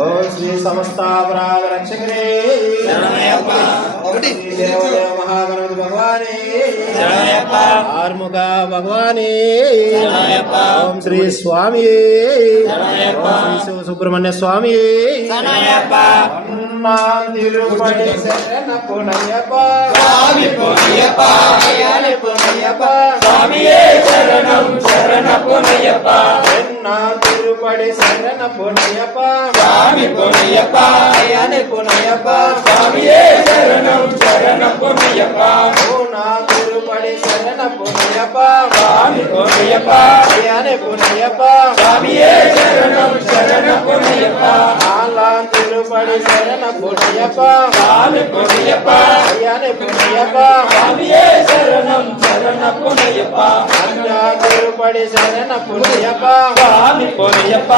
ఓం శ్రీ సమస్తాపరాధ రక్షకరే శ్రీ దేవదేవ మహాగణపతి భగవానే ఆర్ముఖ భగవానే ఓం శ్రీ స్వామి ఓం శ్రీ సుబ్రహ్మణ్య స్వామి తిరుపతి శరణ పునయ్యప్ప స్వామి పునయ్యప్ప పునయ్యప్ప స్వామియే శరణం శరణ పునయ్యప్ప తిరుపతి శరణ పునయ్యప్ప స్వామి పునయ్యప్ప పునయ్యప్ప స్వామియే శరణం శరణ పునయ్యప్ప తిరుపతి శరణ పునయ్యప్ప స్వామి పునయ్యప్ప పునయ్యప్ప స్వామియే శరణం శరణ పునయ్యప్ప తిరుపతి శరణ పునయ్యప్ప స్వామి పునయ్యప్ప పునయ్యప్ప స్వామియే శరణం శరణ పునయ్యప్ప తిరుపతి శరణ పునయ్యప్ప స్వామి పునయ్యప్ప